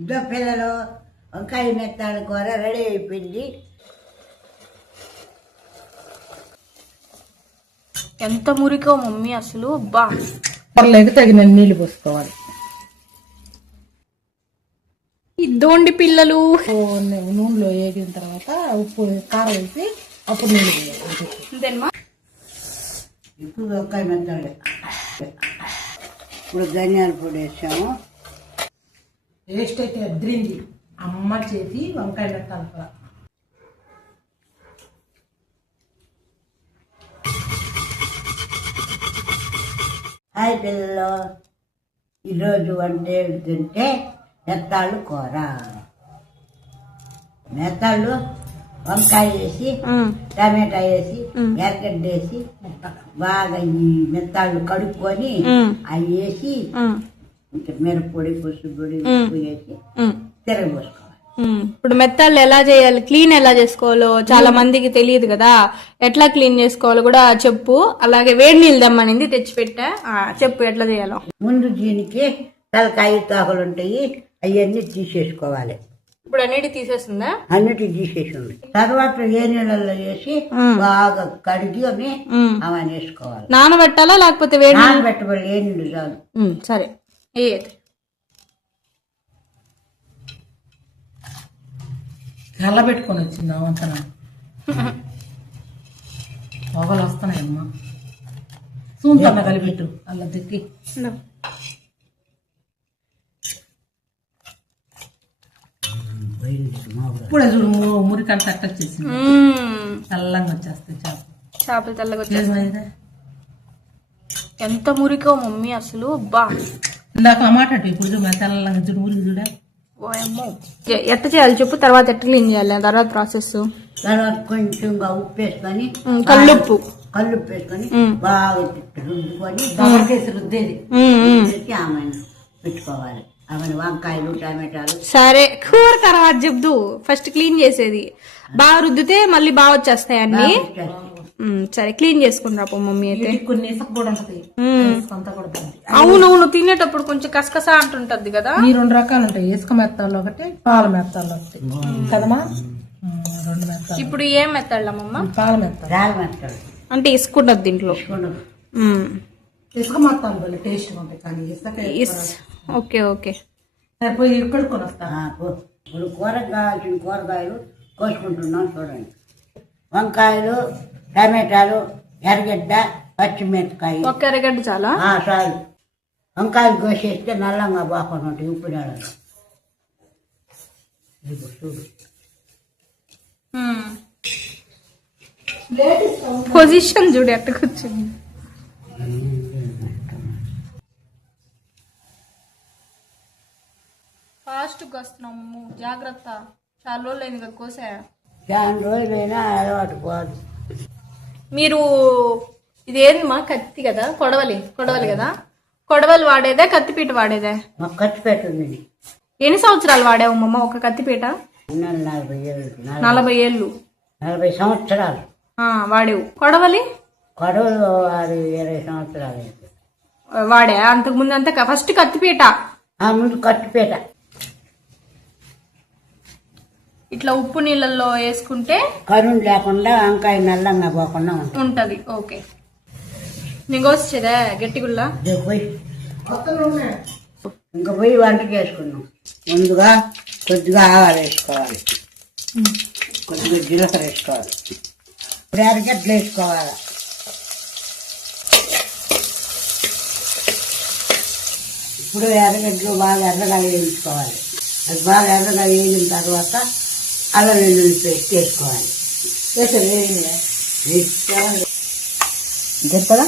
ఇద్దరు పిల్లలు వంకాయ మెత్తాడు కూర రెడీ అయిపోయింది. ఎంత మురికో మమ్మీ అసలు. బా పర్లేదు, తగిన నీళ్ళు పోసుకోవాలి. ఇద్దోండి పిల్లలు. నూనెలో వేగిన తర్వాత ఉప్పు కారం వేసి అప్పుడు నీళ్ళు పోయాలి. అంతేనమ్మా. ఇప్పుడు వంకాయ మెత్తాడు, ఇప్పుడు ధనియాల పొడి వేసాము. టేస్ట్ అయితే అద్రింది. అమ్మ చేతి వంకాయ మెత్తాలి కూర. హాయ్ పిల్లలు, ఈరోజు వంట ఏంటంటే మెత్తాళ్ళు కూర. మెత్తాళ్ళు వంకాయ వేసి టమాటా వేసి ఎర్రగడ్డ వేసి బాగా ఈ మెత్తాళ్ళు కడుక్కొని అవి వేసి ఇంకా మిరప్పొడి పసుపొడి ఉప్పు వేసి తిరగబోసుకోవాలి. ఇప్పుడు మెత్తాళ్ళు ఎలా చేయాలి, క్లీన్ ఎలా చేసుకోవాలో చాలా మందికి తెలియదు కదా. ఎట్లా క్లీన్ చేసుకోవాలో కూడా చెప్పు. అలాగే వేడి నీళ్ళు తెమ్మనింది, తెచ్చిపెట్టా. చెప్పు ఎట్లా చేయాలో. ముందు దీనికి తలకాయ తాకులు ఉంటాయి, అవన్నీ తీసేసుకోవాలి. ఇప్పుడు అన్నిటి తీసేస్తుందా? అన్నిటి తీసేసింది. తర్వాత ఏ నీళ్ళల్లో వేసి బాగా కడిగి అవన్నీ వేసుకోవాలి. నానబెట్టాలా లేకపోతే వేడి నానబెట్టవాలి. ఏ నీళ్ళు చాలు. సరే. తెల్ల పెట్టుకొని వచ్చింది అవంతన. పొగలు వస్తున్నాయమ్మా. సూంతన్న కలిపెట్టు అలా దిక్కి. ఇప్పుడే చూడు మురికంత వచ్చేసింది. తెల్లంగా వచ్చేస్తాయి చేపలు తెల్లగా వచ్చేస్తాయి. ఎంత మురికో మమ్మీ అసలు. బా ఇందాక మాట ఇప్పుడు చూడ తెల్లంగా చూడు మురికి చూడ. ఎట్ట చేయాలి చెప్పు. తర్వాత ఎట్ట క్లీన్ చేయాలి తర్వాత ప్రాసెస్. తర్వాత కొంచెం ఉప్పు వేసుకొని కల్లుప్పు వేసుకొని బాగా రుద్దుకొని రుద్దేది ఆమెను పెట్టుకోవాలి. అవన్నీ వంకాయలు టమాటాలు. సరే, కూర తర్వాత చెప్దు. ఫస్ట్ క్లీన్ చేసేది. బాగా రుద్దితే మళ్ళీ బాగా వచ్చేస్తాయి అన్ని. సరే, క్లీన్ చేసుకుని రాపో మమ్మీ అయితే. అవునవును, తినేటప్పుడు కొంచెం కసకస అంటుంటది కదా. ఈ రెండు రకాలు ఉంటాయి, ఇసుక మెత్తాలు ఒకటి, పాల మెత్తాలు ఒకటి కదమ్మా. రెండు మెత్తాలు. ఇప్పుడు ఏం మెత్తాళ్ళమ్మా? పాల మెత్తాలు. రాళ్ళ మెత్తాలు అంటే ఇసుకుంటది దీంట్లో. ఇసుక మెత్తాలు టేస్ట్ ఉంటాయి కానీ ఇసుక. Okay okay. పోయి ఇక్కడికి వస్తా. ఇప్పుడు కూరకు కావాల్సిన కూరగాయలు కోసుకుంటున్నాం చూడండి. వంకాయలు, టమాటాలు, ఎర్రగడ్డ, పచ్చిమిరపకాయ. ఒక్క ఎర్రగడ్డ చాలా? చాలు. వంకాయలు కోసేస్తే నల్లంగా బాగా ఉంటాయి ఉప్పు నీళ్ళలో. చూడు పొజిషన్ చూడు ఎట్ట కూర్చుంది. ఫాస్ట్ వస్తున్నాము, జాగ్రత్త. చాలా రోజులు అయింది కదా కోసా. చాలా రోజులైనా అలవాటు పోదు. మీరు ఇదేందమ్మా? కత్తి కదా, కొడవలి కదా. కొడవలి వాడేదా కత్తిపీట వాడేదా? మాకు కత్తిపీట ఉంది. ఎన్ని సంవత్సరాలు వాడావమ్మమ్మ ఒక కత్తిపీట? 40 ఏళ్ళు. 40 ఏళ్ళు. 40 సంవత్సరాలు వాడేవు. కొడవలి? కొడవలు 20 సంవత్సరాలు వాడా. అంతకు ముందు అంతా ఫస్ట్ కత్తిపీట. ముందు కత్తిపీట. ఇట్లా ఉప్పు నీళ్ళల్లో వేసుకుంటే కరుణ్ లేకుండా వంకాయ నల్లంగా పోకుండా ఉంటది. ఓకే, నీకు వచ్చేదా గట్టిగుల్లా? ఇంకా పోయి వంట చేసుకున్నాం. ముందుగా కొద్దిగా ఆవాలు వేసుకోవాలి, కొద్దిగా జీలకర్ర వేసుకోవాలి, ఇప్పుడు ఎర్రగడ్డలు వేసుకోవాలి. ఇప్పుడు ఎర్రగడ్డలు బాగా ఎర్రగా వేయించుకోవాలి. అది బాగా ఎర్రగా వేగిన తర్వాత అల్లం వెల్లుల్లి పేస్ట్ వేసుకోవాలి. చెప్తారా?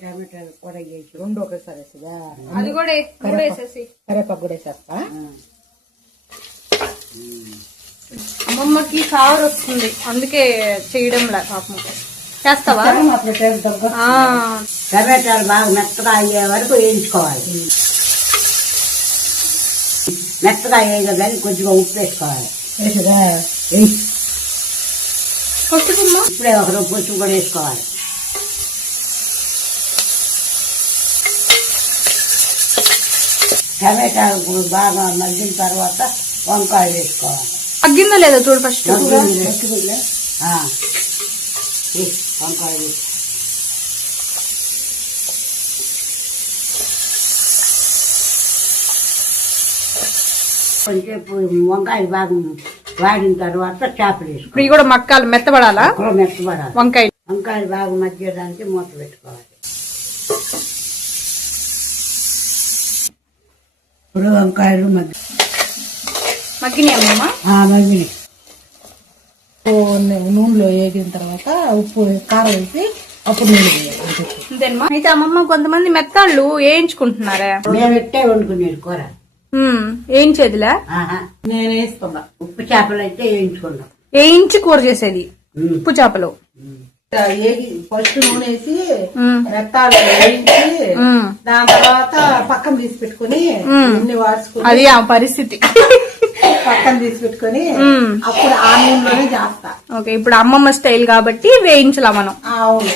టమాటాలు కూడా వేసి రెండు ఒకేసారి వేసేదా? అది కూడా వేసేసి కరేపాకు కూడా వేసేస్తా. అమ్మమ్మకి కావర్ వస్తుంది, అందుకే చేయడంలా పాపం. చేస్తావా? టమాటాలు బాగా మెత్తగా అయ్యే వరకు వేయించుకోవాలి. మెత్తగా అయ్యే కదా కొద్దిగా ఉప్పు వేసుకోవాలి. ఇప్పుడే ఒక పసుపు కూడా వేసుకోవాలి. టమాటాలు ఇప్పుడు బాగా మగ్గిన తర్వాత వంకాయ వేసుకోవాలి. తగ్గిందో లేదో చూడు ఫస్ట్. ఆ, వంకాయ వేసుకో. కొంచెంసేపు వంకాయ బాగా వాడిన తర్వాత చేపలు వేసుకోవాలి. ఇప్పుడు ఇవి కూడా మక్కాలు మెత్తబడాలా? కూడా మెత్తబడాలి. వంకాయ వంకాయలు బాగా మగ్గడానికి మూత పెట్టుకోవాలి. ఇప్పుడు వంకాయలు మగ్గినాయమ్మా? మగ్గినాయి. నూనెలో వేగిన తర్వాత ఉప్పు కారం వేసి అప్పుడు నీళ్ళు వేయాలి. అంతేనమ్మా? అయితే అమ్మమ్మ కొంతమంది మెత్తాళ్ళు వేయించుకుంటున్నారా? మేము ఎట్టే వండుకునేది కూర. వేయించేదిలా? నేను వేసుకున్నా. ఉప్పు చేపలు అయితే వేయించుకున్నాం. వేయించి కూర చేసేది ఉప్పు చేపలు. ఫస్ట్ నూనె వేసి రెత్తాలు వేయించి దాని తర్వాత పక్కన తీసి పెట్టుకుని ఎన్ని వాడుచుకుని అది ఆ పరిస్థితి. పక్కన తీసి పెట్టుకుని అప్పుడు ఆ నూనెలోనే చేస్తా. ఓకే, ఇప్పుడు అమ్మమ్మ స్టైల్ కాబట్టి వేయించలా మనం. అవును,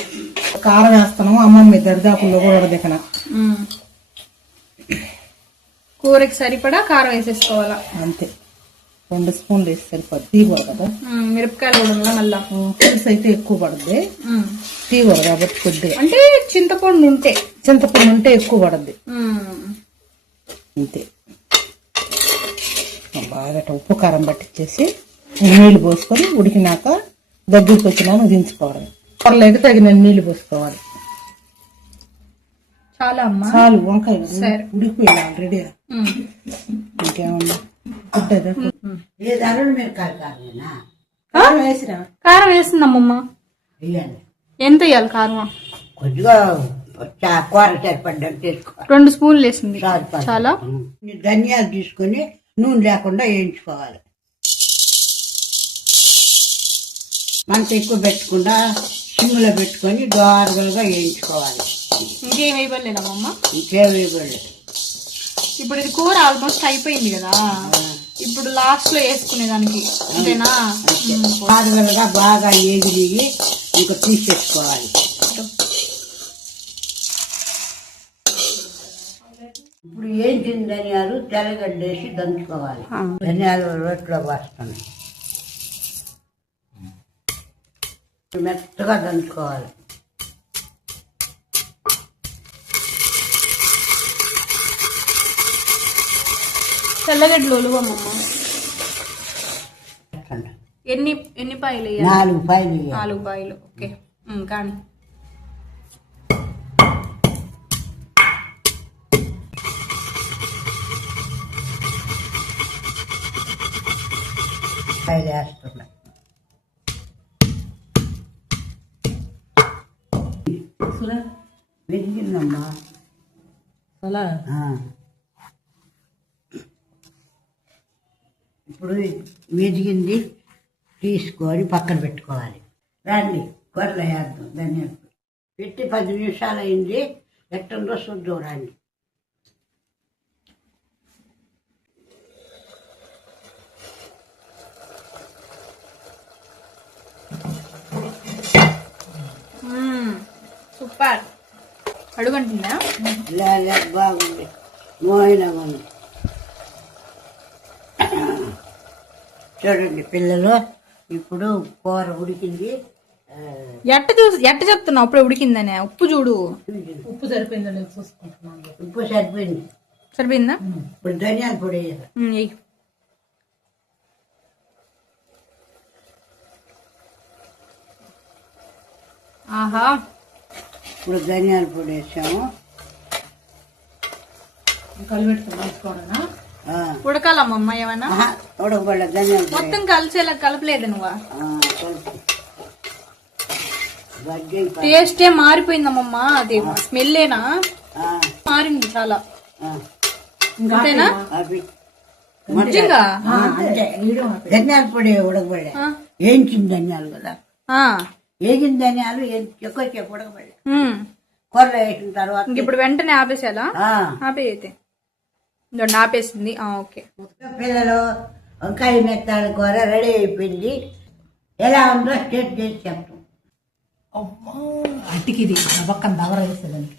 కారం వేస్తాను. అమ్మమ్మ దరిదాపుల్లో కూడా దిక్కన కూరకి సరిపడా కారం వేసేసుకోవాలా అంతే. 2 స్పూన్లు వేసి సరిపోద్ది. తీగూర కదా, మిరపకాయలు కూడా మళ్ళా పులుసు అయితే ఎక్కువ పడుద్ది. తీగూర కాబట్టి కొద్దిగా, అంటే చింతపండు ఉంటే ఎక్కువ పడుద్ది. అంతే. బాగా ఉప్పు కారం పట్టించేసి నీళ్లు పోసుకొని ఉడికినాక దగ్గరికి వచ్చినాక దించుకోవడం. కూరలోకి తగిన నీళ్లు పోసుకోవాలి. చాలా అమ్మా, చాలు. వంకాయ ఉడికిపోయింది ఆల్రెడీ. ఇంకేమన్నా కారం వేసినా? కారం వేసింది అమ్మమ్మ. ఎంత వేయాలి కారం? కొద్దిగా కూర సరిపడ్డట్టు చేసుకోవాలి. 2 స్పూన్లు వేసింది. చాలా. ధనియాలు తీసుకుని నూనె లేకుండా వేయించుకోవాలి. మంట ఎక్కువ పెట్టకుండా సిమ్లో పెట్టుకొని దోరగలుగా వేయించుకోవాలి. ఇంకేం వేయబడలేదమ్మమ్మ? ఇంకేం వేయబడలేదు. ఇప్పుడు ఇది కూర ఆల్మోస్ట్ అయిపోయింది కదా, ఇప్పుడు లాస్ట్ లో వేసుకునేదానికి అంతేనా? దోరగలుగా బాగా ఏగిరి ఇంకా తీసేసుకోవాలి. ఇప్పుడు ఏంచిన ధనియాలు తెల్లగడ్డ వేసి దంచుకోవాలి. ధనియాలు రొట్టెలో పోస్తాను. మెత్తగా దంచుకోవాలి. తెల్లగడ్డలు ఒలువమ్మమ్మ. ఎన్ని పాయలు వేయాలి? 4 పాయలు. 4 పాయలు. ఓకే, కానీ పాయలు వేస్తున్నా. వెలిగిందమ్మా. అలా ఇప్పుడు వెదిగింది తీసుకొని పక్కన పెట్టుకోవాలి. రండి కూరలో వేద్దాం. ధనియాలు పెట్టి 10 నిమిషాలు అయింది. ఎట్టుందో చూద్దాం రండి. సూపర్. అడుగంటుందా? లే బాగుంది. మోయినా ఉంది. చూడండి పిల్లలు, ఇప్పుడు కూర ఉడికింది. ఎట్ట చెప్తున్నావు అప్పుడే ఉడికిందనే? ఉప్పు చూడు. ఉప్పు సరిపోయిందని చూసుకుంటున్నాను. ఉప్పు సరిపోయింది. సరిపోయిందా? ఇప్పుడు ధనియాల పొడి వేయాలి. ఆహా, ఇప్పుడు ధనియాల పొడి వేసాము. కలిపెట్టుకోవడం ఉడకాలమ్మమ్మ ఏమన్నా? ఉడకబడ ధనియాల పొడి మొత్తం కలిసేలా కలపలేదు నువ్వు? టేస్టే మారిపోయిందమ్మమ్మ. అది స్మెల్లేనా మారింది చాలా. అంతేనా? నిజంగా ధనియాల పొడి ఉడకబడే వేయించిన ధనియాలు కదా, వేగిన ధనియాలు ఎక్కువసేపు ఉడకబడే కూరలో వేసిన తర్వాత ఇప్పుడు వెంటనే ఆపేసేలా? ఆపే అయితే ఆపేసింది. ఓకే, పిల్లలు వంకాయ మెత్తాల కూర రెడీ అయిపోయింది. ఎలా ఉందో టేస్ట్ చేసి చెప్తాం. అట్టికి ఇది పక్కన దవర వేసేదానికి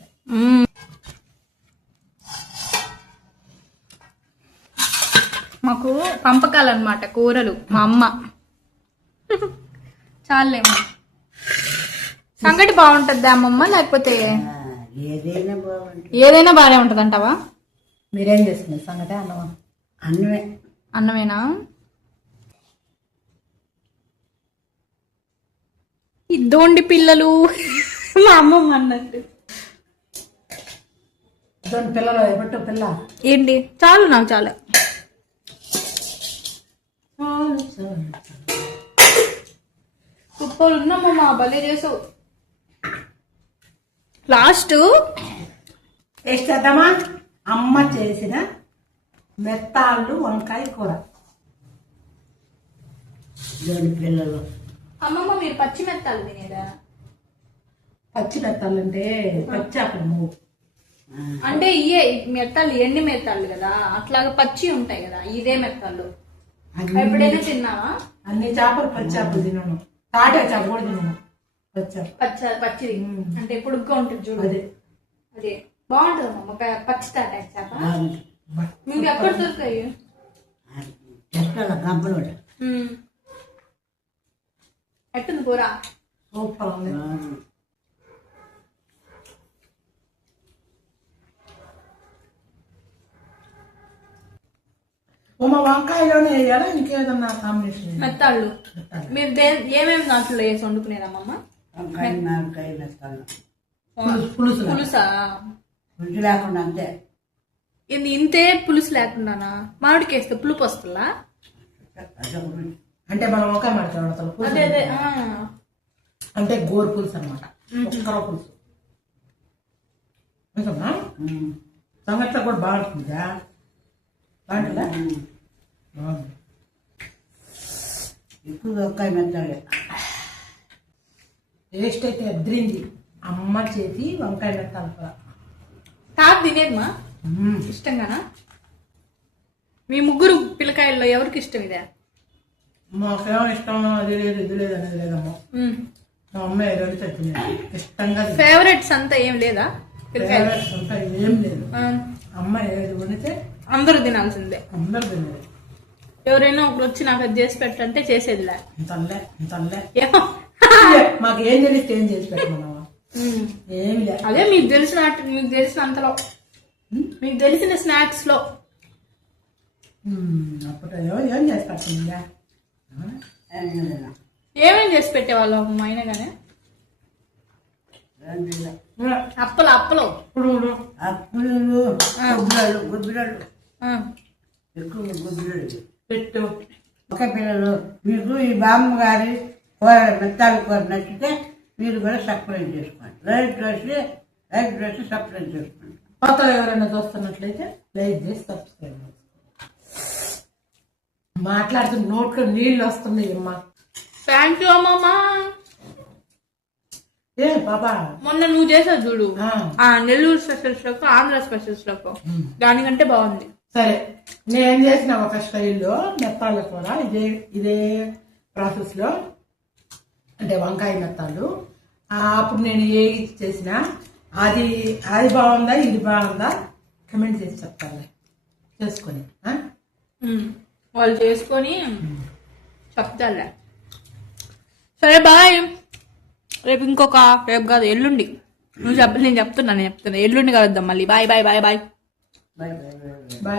మాకు పంపకాలన్నమాట కూరలు మా అమ్మ. చాలేమో. సంగటి బాగుంటుందా అమ్మమ్మ, లేకపోతే ఏదైనా బాగుంటుంది. ఏదైనా బాగానే ఉంటుంది అంటావా? మీరేం చేస్తున్నారు సంగతి? అన్నమా? అన్నమే. అన్నమేనా? ఇద్దోండి పిల్లలు మా అమ్మమ్మ అన్నట్టు. పిల్లలు ఎప్పటి పిల్ల ఏంటి? చాలు, నాకు చాలు. కుప్పలు ఉన్నామమ్మా, భలే చేసావు. లాస్ట్ టేస్ట్ చేద్దామా? అమ్మ చేసిన మెత్తాళ్ళు వంకాయ కూర. ఇద్దరు పిల్లలు. అమ్మమ్మ మీరు పచ్చి మెత్తాలు తినేదా? పచ్చి మెత్తాలు అంటే పచ్చి అక్కడ నువ్వు అంటే ఇయే మెత్తాలు, ఎండి మెత్తాలు కదా, అట్లాగా పచ్చి ఉంటాయి కదా, ఇదే మెత్తాలు. ఎప్పుడైనా తిన్నావా? అన్ని చేపలు పచ్చి చేపలు తినను, తాటే చేప కూడా తినను. పచ్చిది అంటే పొడుగ్గా ఉంటుంది చూడు, అదే అదే బాగుంటుంది అమ్మ. పచ్చి తాటే చేప మీకు ఎక్కడ దొరుకుతాయి? గంపలు ఎట్టుంది కూర? సూపర్ ఉంది. ఉమ్మ వంకాయలోనే వేయాలా ఇంకేదన్నా కాంబినేషన్? మెత్తాళ్ళు మీరు ఏమేమి దాంట్లో వేసి వండుకునేదమ్మమ్మ? వంకాయ, నారకాయ, మెత్తాలు. పులుసు పులుసా? పులుసు లేకుండా అంతే. ఇంతే పులుసు లేకుండానా? మామిడికి వేస్తే పులుపు వస్తుందా? అంటే మనం వంకాయ మాడతాం అదే అదే. అంటే గోరు పులుసు అనమాట, ఒక్కరవ పులుసు. సంగట్లో కూడా బాగుంటుందా? బాగుంటుందా? బాగుంది. ఎక్కువ వంకాయ మెత్తాలే. టేస్ట్ అయితే ఎదిరింది. అమ్మ చేతి వంకాయ మెత్తాలు కూర. తాత తినేదమ్మా ఇష్టంగానా? మీ ముగ్గురు పిల్లకాయల్లో ఎవరికి ఇష్టం ఇదే? మాకేమో ఇష్టం, అది లేదు ఇది లేదు అనేది లేదమ్మా. మా అమ్మ ఏదో తినేది ఇష్టంగా. ఫేవరెట్స్ అంతా ఏం లేదా? ఫేవరెట్స్ అంతా ఏం లేదు. అమ్మ ఏది వండితే అందరూ తినాల్సిందే. అందరు తినేది. ఎవరైనా ఒకరు వచ్చి నాకు అది చేసి పెట్టంటే చేసేదిలే. ఇంతలే ఇంతలే ఏమో మాకు ఏం తెలిస్తే ఏం చేసి పెట్టమన్నావా? ఏమి లేదు. అదే మీకు తెలిసినంతలో, మీకు తెలిసిన స్నాక్స్ లో. అప్పుడు ఏం చేసి పెట్టిందా? ఏమేం చేసి పెట్టేవాళ్ళం అమ్మ అయినా కానీ? అప్పలు అప్పులు, గుబ్బిరాలు ఎక్కువ గుబ్బిరాలు పెట్టు. ఒక పిల్లలు మీకు ఈ బామ్మ గారి మెత్తాలు కూర నచ్చితే మీరు కూడా సబ్స్క్రైబ్ చేసుకోండి. లైక్ చేసి సబ్స్క్రైబ్ చేసుకోండి. కొత్త ఎవరైనా చూస్తున్నట్లయితే లైక్ చేసి సబ్స్క్రైబ్ చేసుకోండి. మాట్లాడుతున్న నోట్లో నీళ్ళు వస్తున్నాయి అమ్మా. థ్యాంక్ యూ అమ్మమ్మ. ఏ బాబా మొన్న నువ్వు చేసావు చూడు, నెల్లూరు స్పెషల్స్ లోకి ఆంధ్ర స్పెషల్స్ లోకి, దానికంటే బాగుంది. సరే, నేను చేసిన ఒక స్టైల్లో మెత్తాలు కూడా ఇదే ప్రాసెస్ లో, అంటే వంకాయ మెత్తాలు. అప్పుడు నేను ఏ చేసిన అది బాగుందా ఇది బాగుందా కమెంట్ చేసి చెప్తాను చేసుకొని. వాళ్ళు చేసుకొని చెప్తారులే. సరే బాయ్. రేపు రేపు కాదు ఎల్లుండి, నేను చెప్తున్నా ఎల్లుండి కలుద్దాం మళ్ళీ. Bye bye bye bye bye bye bye. Bye.